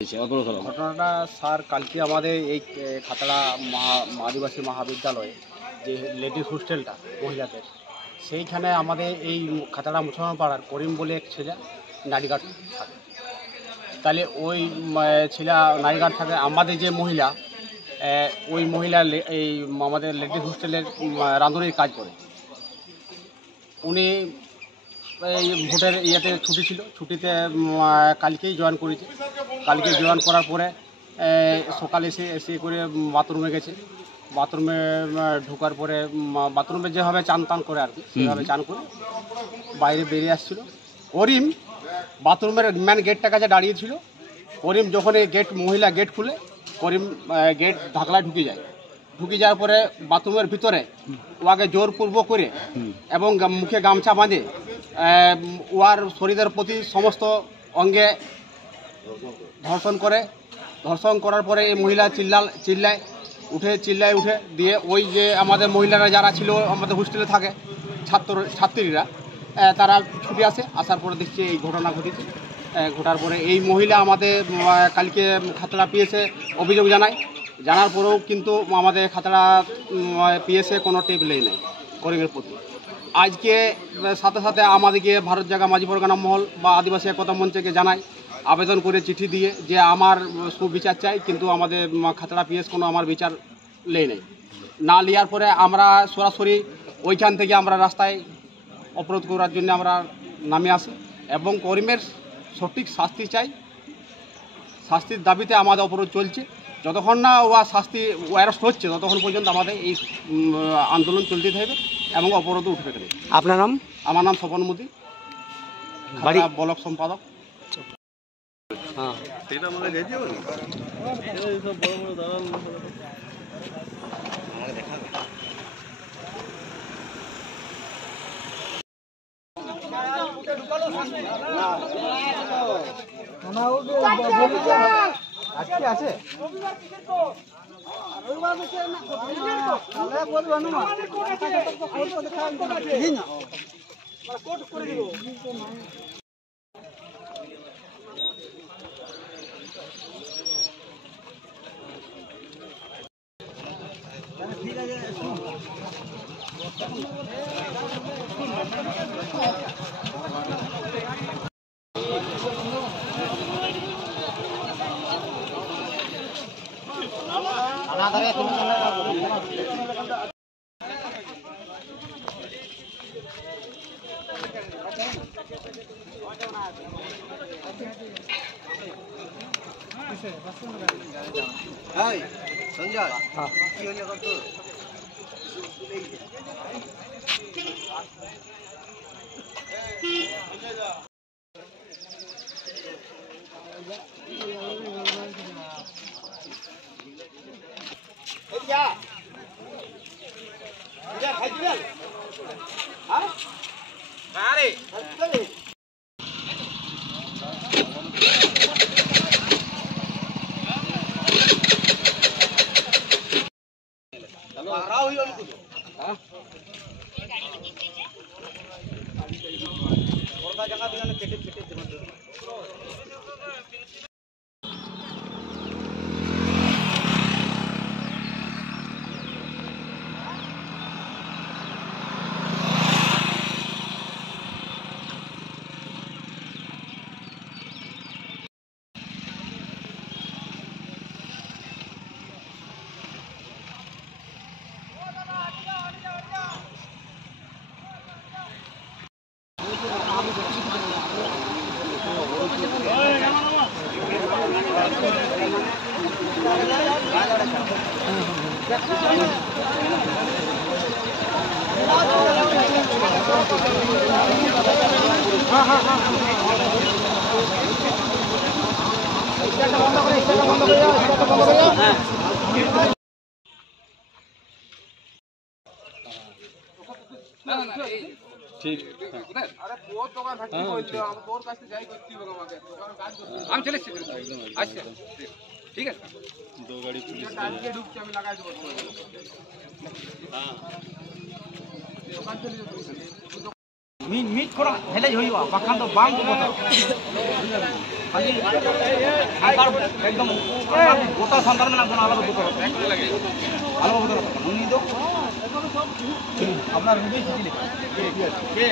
ঘটনাটা স্যার কালকে আমাদের এই খাতড়া আদিবাসী মহাবিদ্যালয়ে যে লেডিস হোস্টেলটা মহিলাদের, সেইখানে আমাদের এই খাতড়া মুসলমান পাড়ার করিম বলে এক ছেলে নারীঘাট থাকে। তাহলে ওই ছেলে নারীঘাট থাকে, আমাদের যে মহিলা ওই মহিলা এই আমাদের লেডিস হোস্টেলের রাঁধুনির কাজ করে। উনি এই ভোটের ইয়েতে ছুটি ছিল, ছুটিতে কালকেই জয়েন করেছে। কালকে জয়েন করার পরে সকালে এসে করে বাথরুমে গেছে। বাথরুমে ঢোকার পরে বাথরুমে যেভাবে চান টান করে আর কি, সেভাবে চান করে বাইরে বেরিয়ে আসছিল। করিম বাথরুমের মেন গেটটার কাছে দাঁড়িয়েছিল। করিম যখন এই মহিলা গেট খুলে, করিম গেট ঢাকলায় ঢুকে যাওয়ার পরে বাথরুমের ভিতরে ওকে জোরপূর্বক করে এবং মুখে গামছা বাঁধে ওর শরীরের প্রতি সমস্ত অঙ্গে ধর্ষণ করার পরে এই মহিলা চিল্লায় উঠে দিয়ে ওই যে আমাদের মহিলারা যারা ছিল আমাদের হোস্টেলে থাকে ছাত্রীরা, তারা ছুটে আসার পরে দেখছি এই ঘটনা ঘটেছে। ঘটার পরে এই মহিলা আমাদের কালকে খাতড়া পিএসে অভিযোগ জানার পরেও কিন্তু আমাদের খাতড়া পিএসে কোনো টেবিলেই নেই করিমের প্রতি। আজকে সাথে সাথে আমাদেরকে ভারত জাগা মাঝি পরগনা মহল বা আদিবাসী একতা মঞ্চকে জানাই, আবেদন করে চিঠি দিয়ে যে আমার সুবিচার চাই, কিন্তু আমাদের খাতড়া পিএস কোনো আমার বিচার নেই না নেওয়ার পরে আমরা সরাসরি ওইখান থেকে আমরা রাস্তায় অবরোধ করার জন্য আমরা নামে আসি এবং করিমের সঠিক শাস্তি চাই। শাস্তির দাবিতে আমাদের অবরোধ চলছে। যতক্ষণ না অ্যারেস্ট হচ্ছে ততক্ষণ পর্যন্ত আমাদের এই আন্দোলন চলতে থাকবে এবং অবরোধ উঠবে। আপনার নাম? আমার নাম স্বপন মোদী, ব্লক সম্পাদক। আজকে আছে সঞ্জয় কি হলে কত ঠিক আমি চলে এসেছি আচ্ছা ঠিক আছে দো গাড়ি পুলিশ ঢুকছে আমি লাগাই দেবো হ্যাঁ মিট করা হেলে হইবা বাখান তো বাং কথা খালি সাঁতার একদম গোটা সাঁতার মানে কোনো আলাদা দুটো আলাদা দুটো উনি তো আপনার রুবি ছিল কে